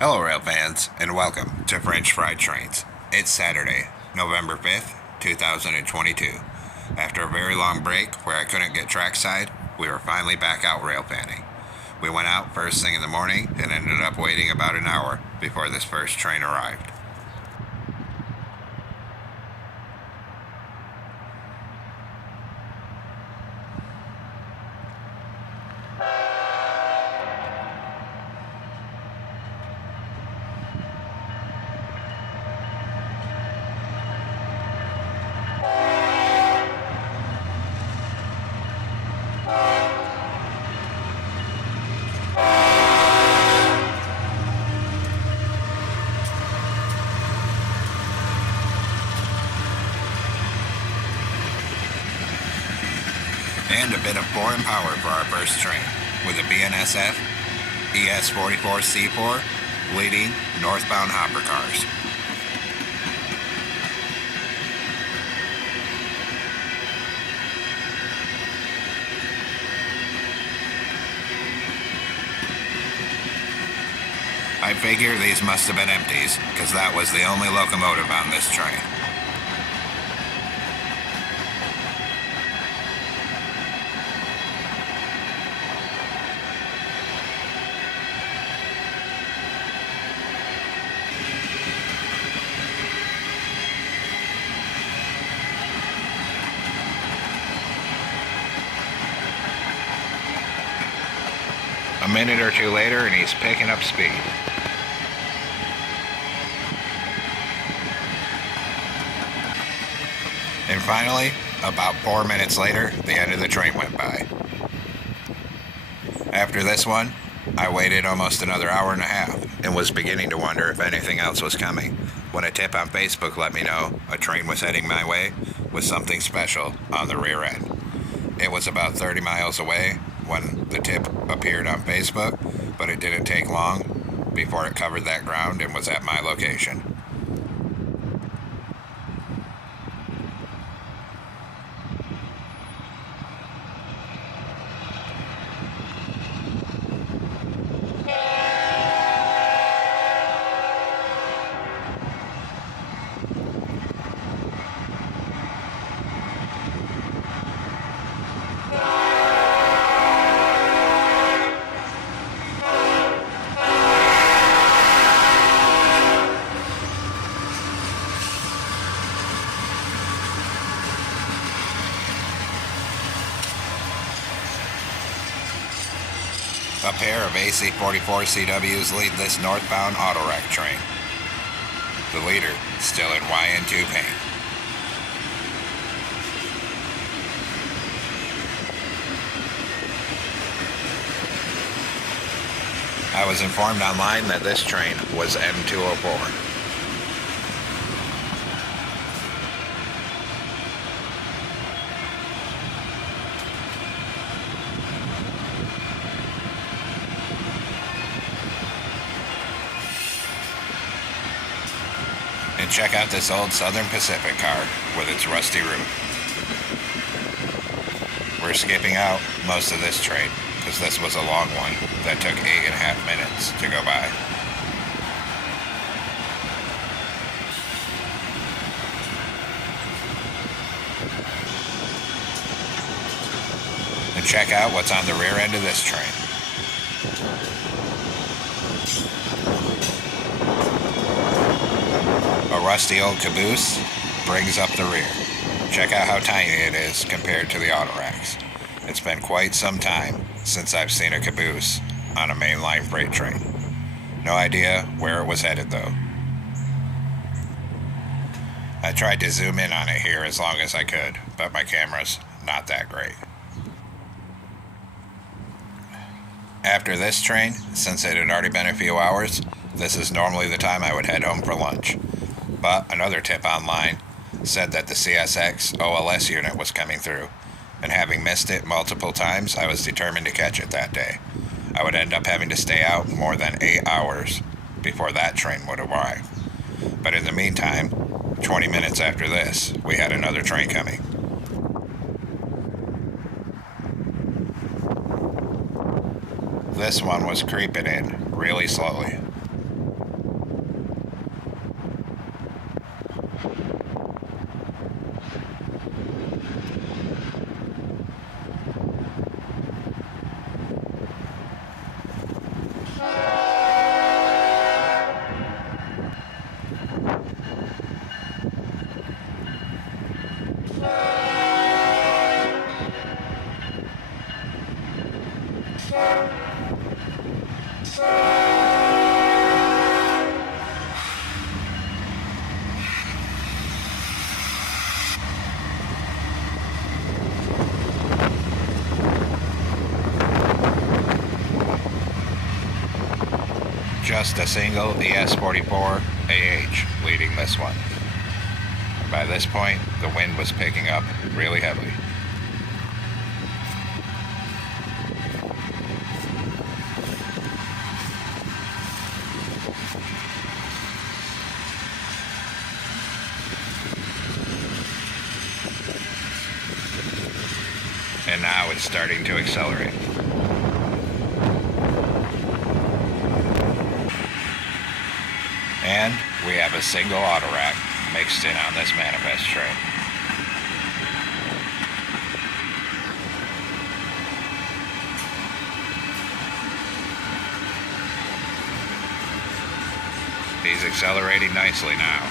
Hello rail fans, and welcome to French Fried Trains. It's Saturday, November 5th, 2022. After a very long break where I couldn't get trackside, we were finally back out rail fanning. We went out first thing in the morning and ended up waiting about an hour before this first train arrived. And a bit of foreign power for our first train, with a BNSF ES44C4 leading northbound hopper cars. I figure these must have been empties, because that was the only locomotive on this train. A minute or two later and he's picking up speed. And finally, about 4 minutes later, the end of the train went by. After this one, I waited almost another hour and a half and was beginning to wonder if anything else was coming when a tip on Facebook let me know a train was heading my way with something special on the rear end. It was about 30 miles away when the tip appeared on Facebook, but it didn't take long before it covered that ground and was at my location. A pair of AC-44 CWs lead this northbound auto-rack train. The leader still in YN2 paint. I was informed online that this train was M204. And check out this old Southern Pacific car with its rusty roof. We're skipping out most of this train because this was a long one that took 8.5 minutes to go by. And check out what's on the rear end of this train. A rusty old Caboose brings up the rear. Check out how tiny it is compared to the auto racks. It's been quite some time since I've seen a Caboose on a mainline freight train. No idea where it was headed though. I tried to zoom in on it here as long as I could, but my camera's not that great. After this train, since it had already been a few hours, this is normally the time I would head home for lunch. But another tip online said that the CSX OLS unit was coming through, and having missed it multiple times, I was determined to catch it that day. I would end up having to stay out more than 8 hours before that train would arrive. But in the meantime, 20 minutes after this, we had another train coming. This one was creeping in really slowly. just a single ES44AH leading this one. By this point, the wind was picking up really heavily. And now it's starting to accelerate. And we have a single auto rack mixed in on this manifest train. He's accelerating nicely now.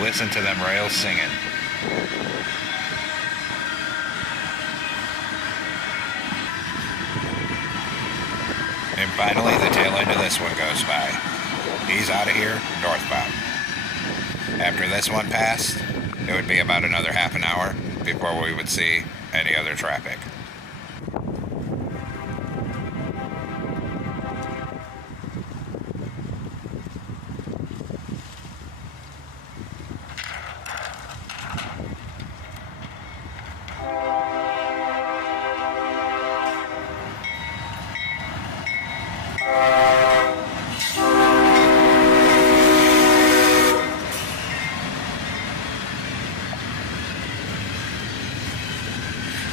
Listen to them rails singing. And finally, the tail end of this one goes by. He's out of here, northbound. After this one passed, it would be about another half an hour before we would see any other traffic.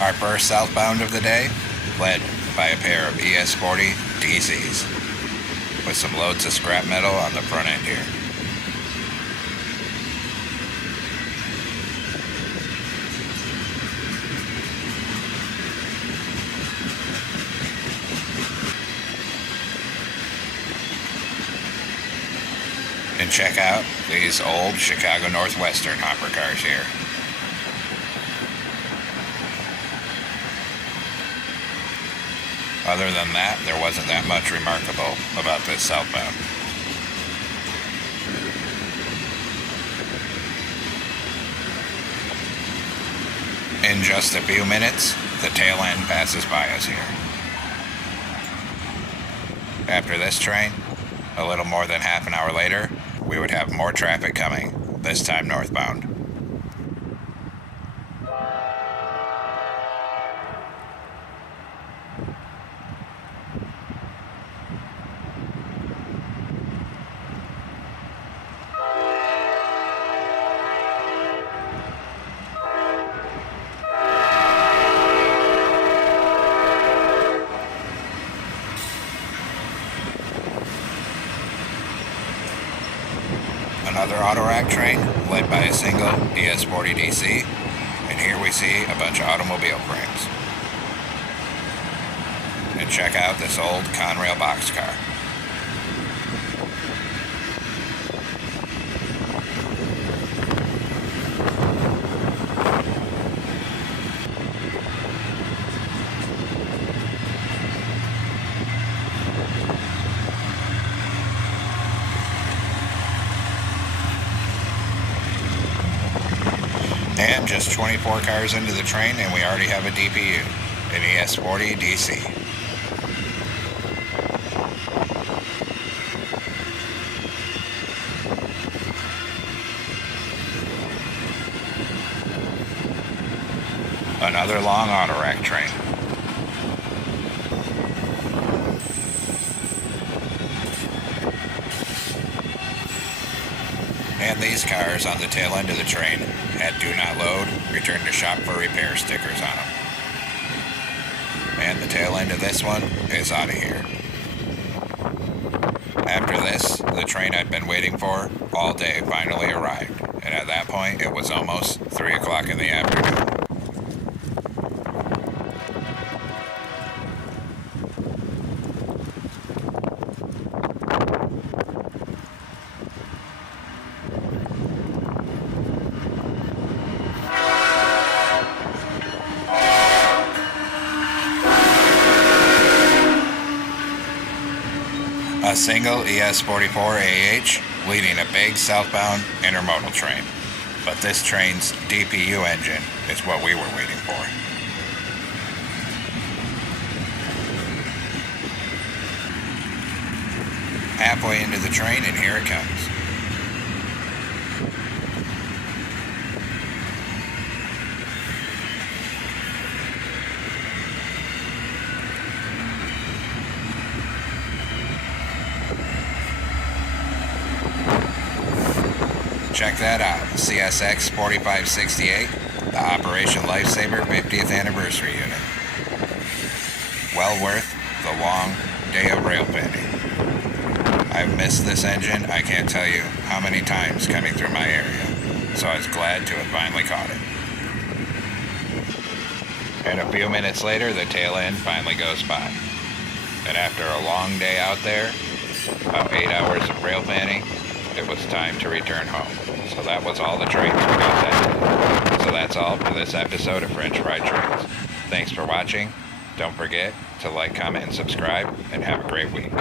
Our first southbound of the day, led by a pair of ES40 DCs, with some loads of scrap metal on the front end here. And check out these old Chicago Northwestern hopper cars here. Other than that, there wasn't that much remarkable about this southbound. In just a few minutes, the tail end passes by us here. After this train, a little more than half an hour later, we would have more traffic coming, this time northbound. Another auto rack train led by a single ES40 DC, and here we see a bunch of automobile frames. And check out this old Conrail boxcar. And just 24 cars into the train and we already have a DPU, an ES40 DC. Another long auto rack train. And these cars on the tail end of the train had do not load, return to shop for repair stickers on them. And the tail end of this one is out of here. After this, the train I'd been waiting for all day finally arrived, and at that point it was almost 3 o'clock in the afternoon. A single ES44AH leading a big southbound intermodal train. But this train's DPU engine is what we were waiting for. Halfway into the train, and here it comes. Check that out, CSX 4568, the Operation Lifesaver 50th Anniversary Unit. Well worth the long day of railfanning. I've missed this engine, I can't tell you how many times coming through my area, so I was glad to have finally caught it. And a few minutes later, the tail end finally goes by. And after a long day out there, about 8 hours of railfanning, it was time to return home. So that was all the trains we got that day. So that's all for this episode of French Fried Trains. Thanks for watching. Don't forget to like, comment, and subscribe, and have a great week.